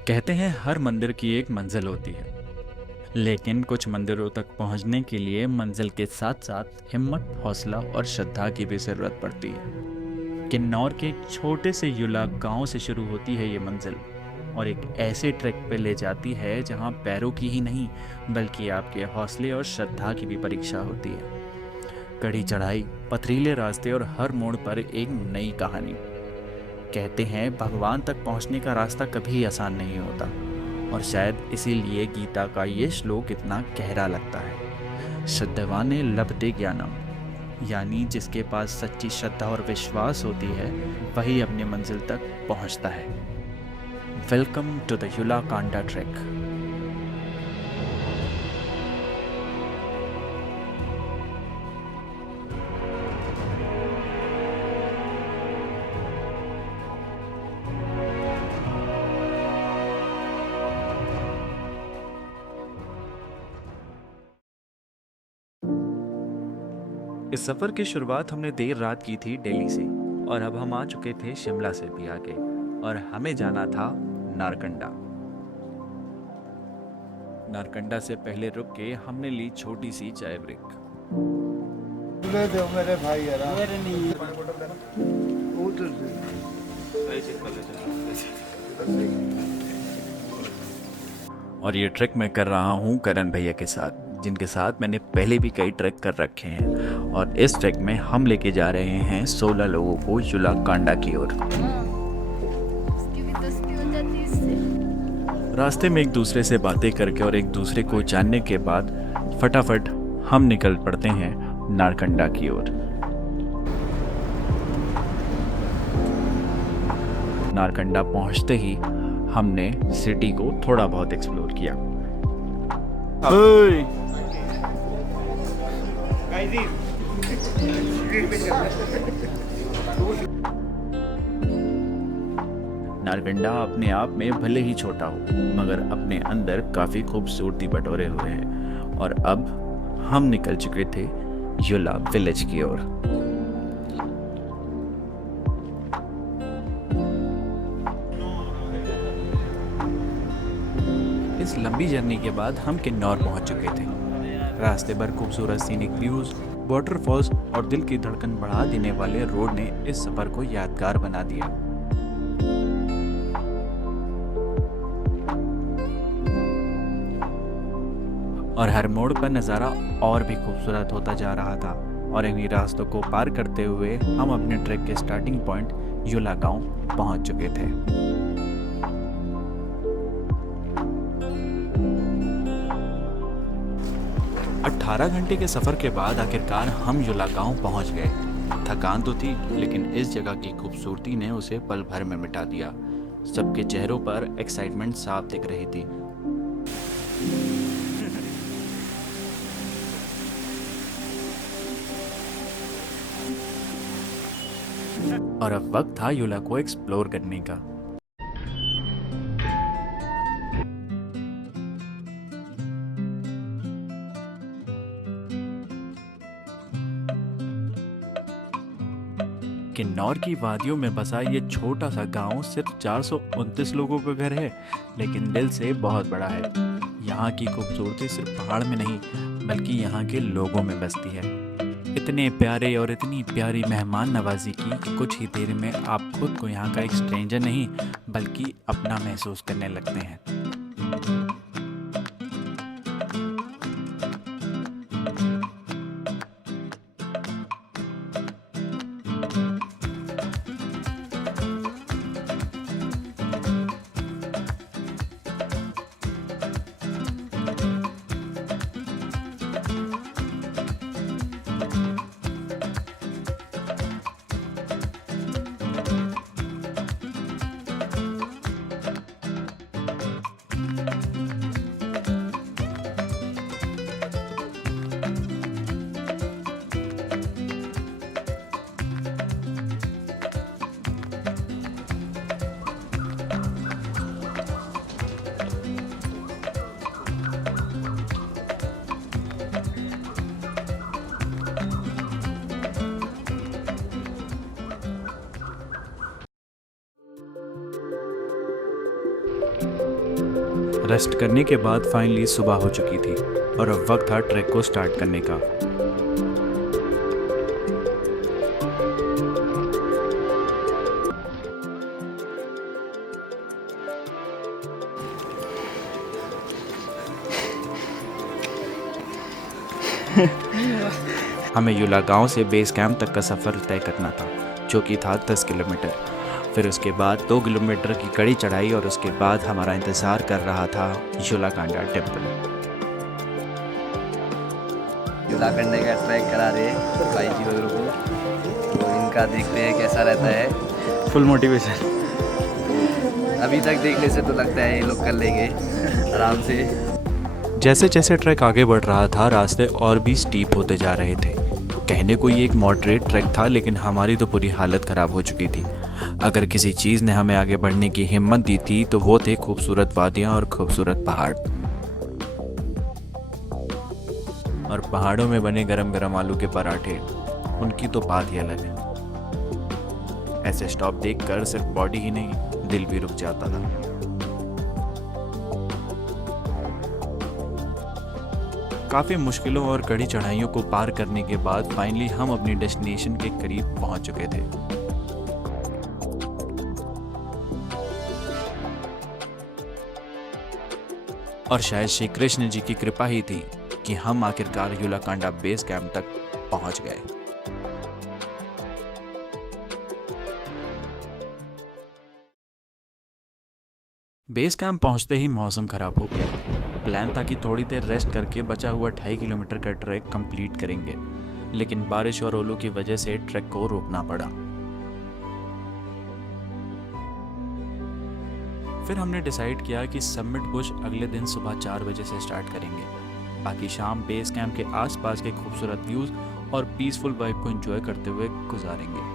कहते हैं हर मंदिर की एक मंजिल होती है, लेकिन कुछ मंदिरों तक पहुंचने के लिए मंजिल के साथ साथ हिम्मत, हौसला और श्रद्धा की भी ज़रूरत पड़ती है। किन्नौर के एक छोटे से युला गांव से शुरू होती है ये मंजिल और एक ऐसे ट्रैक पे ले जाती है जहां पैरों की ही नहीं बल्कि आपके हौसले और श्रद्धा की भी परीक्षा होती है। कड़ी चढ़ाई, पथरीले रास्ते और हर मोड़ पर एक नई कहानी। कहते हैं भगवान तक पहुंचने का रास्ता कभी आसान नहीं होता और शायद इसीलिए गीता का ये श्लोक इतना गहरा लगता है। श्रद्धावाने लभते ज्ञानम, यानी जिसके पास सच्ची श्रद्धा और विश्वास होती है वही अपनी मंजिल तक पहुंचता है। Welcome to the Yulla Kanda trek. इस सफ़र की शुरुआत हमने देर रात की थी दिल्ली से और अब हम आ चुके थे शिमला से भी आगे और हमें जाना था नारकंडा। नारकंडा से पहले रुक के हमने ली छोटी सी चाय ब्रेक। दो मेरे भाई यार मेरे नहीं और ये ट्रैक मैं कर रहा हूँ करण भैया के साथ, जिनके साथ मैंने पहले भी कई ट्रैक कर रखे हैं और इस ट्रैक में हम लेके जा रहे हैं 16 लोगों को युला कांडा की ओर। उसकी भी दोस्ती हो जाती है इससे। रास्ते में एक दूसरे से बातें करके और एक दूसरे को जानने के बाद फटाफट हम निकल पड़ते हैं नारकंडा की ओर। नारकंडा पहुंचते ही हमने सिटी को थोड़ा बहुत एक्सप्लोर किया। नारकंडा अपने आप में भले ही छोटा हो मगर अपने अंदर काफी खूबसूरती बटोरे हुए है और अब हम निकल चुके थे युला विलेज की ओर। इस लंबी जर्नी के बाद हम किन्नौर पहुंच चुके थे। रास्ते पर खूबसूरत सीनिक व्यूज, वाटरफॉल्स और दिल की धड़कन बढ़ा देने वाले रोड ने इस सफर को यादगार बना दिया। और हर मोड़ पर नज़ारा और भी खूबसूरत होता जा रहा था और इन्हीं रास्तों को पार करते हुए हम अपने ट्रैक के स्टार्टिंग पॉइंट युला गांव पहुंच चुके थे। 18 घंटे के सफ़र के बाद आखिरकार हम युला गांव पहुंच गए। थकान तो थी लेकिन इस जगह की खूबसूरती ने उसे पल भर में मिटा दिया। सबके चेहरों पर एक्साइटमेंट साफ दिख रही थी। और अब वक्त था युला को एक्सप्लोर करने का। किन्नौर की वादियों में बसा ये छोटा सा गांव सिर्फ 429 लोगों का घर है, लेकिन दिल से बहुत बड़ा है। यहाँ की खूबसूरती सिर्फ पहाड़ में नहीं बल्कि यहाँ के लोगों में बसती है। इतने प्यारे और इतनी प्यारी मेहमान नवाजी की कि कुछ ही देर में आप खुद को यहाँ का एक स्ट्रेंजर नहीं बल्कि अपना महसूस करने लगते हैं। रेस्ट करने के बाद फाइनली सुबह हो चुकी थी और अब वक्त था ट्रैक को स्टार्ट करने का। हमें युला गांव से बेस कैंप तक का सफ़र तय करना था, जो कि था 10 किलोमीटर। फिर उसके बाद 2 किलोमीटर की कड़ी चढ़ाई और उसके बाद हमारा इंतज़ार कर रहा था युलाकांडा टेम्पल। युलाकांडा का ट्रैक करा रहे भाई जी वगैरह को, तो इनका देखते हैं कैसा रहता है। Full motivation. अभी तक देखने से तो लगता है ये लोग कर लेंगे आराम से। जैसे जैसे ट्रैक आगे बढ़ रहा था, रास्ते और भी स्टीप होते जा रहे थे। कहने को ये एक मॉडरेट ट्रैक था, लेकिन हमारी तो पूरी हालत ख़राब हो चुकी थी। अगर किसी चीज़ ने हमें आगे बढ़ने की हिम्मत दी थी तो वो थे खूबसूरत वादियाँ और खूबसूरत पहाड़। और पहाड़ों में बने गरम गरम आलू के पराठे, उनकी तो बात ही अलग है। ऐसे स्टॉप देखकर सिर्फ बॉडी ही नहीं, दिल भी रुक जाता था। काफ़ी मुश्किलों और कड़ी चढ़ाइयों को पार करने के बाद फाइनली हम अपनी डेस्टिनेशन के करीब पहुंच चुके थे। और शायद श्री कृष्ण जी की कृपा ही थी कि हम आखिरकार युलाकांडा बेस कैंप तक पहुंच गए। बेस कैंप पहुंचते ही मौसम खराब हो गया। प्लान था कि थोड़ी देर रेस्ट करके बचा हुआ 2.5 किलोमीटर का ट्रैक कंप्लीट करेंगे, लेकिन बारिश और ओलों की वजह से ट्रैक को रोकना पड़ा। फिर हमने डिसाइड किया कि समिट पुश अगले दिन सुबह 4 बजे से स्टार्ट करेंगे। बाकी शाम बेस कैंप के आसपास के खूबसूरत व्यूज और पीसफुल वाइब को एंजॉय करते हुए गुजारेंगे।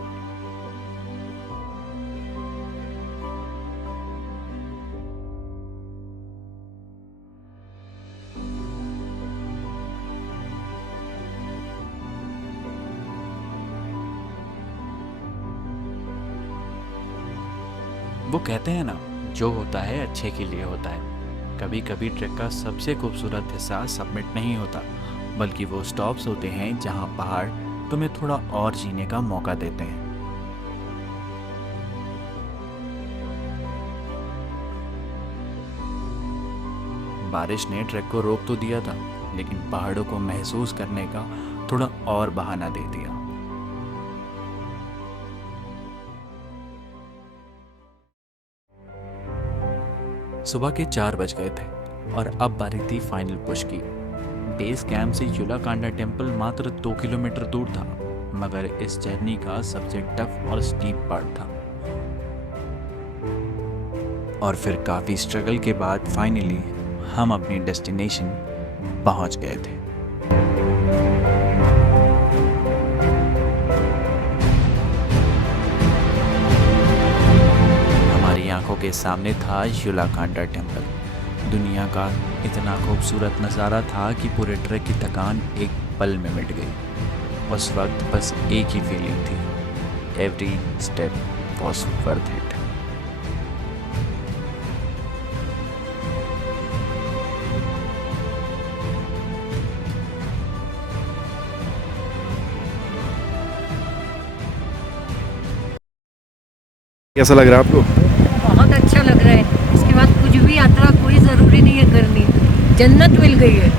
वो कहते हैं ना, जो होता है अच्छे के लिए होता है। कभी कभी ट्रैक का सबसे खूबसूरत हिस्सा सबमिट नहीं होता, बल्कि वो स्टॉप्स होते हैं जहां पहाड़ तुम्हें थोड़ा और जीने का मौका देते हैं। बारिश ने ट्रैक को रोक तो दिया था, लेकिन पहाड़ों को महसूस करने का थोड़ा और बहाना दे दिया। सुबह के 4 बज गए थे और अब बारी थी फाइनल पुश की। बेस कैंप से युलाकांडा टेम्पल मात्र 2 किलोमीटर दूर था, मगर इस जर्नी का सबसे टफ और स्टीप पार्ट था। और फिर काफ़ी स्ट्रगल के बाद फाइनली हम अपनी डेस्टिनेशन पहुंच गए थे। आंखों के सामने था युलाकांडा टेम्पल। दुनिया का इतना खूबसूरत नज़ारा था कि पूरे ट्रैक की थकान एक पल में मिट गई। उस वक्त बस एक ही फीलिंग थी, every step was worth it. कैसा लग रहा है आपको? बहुत अच्छा लग रहा है। इसके बाद कुछ भी यात्रा कोई ज़रूरी नहीं है करनी, जन्नत मिल गई है।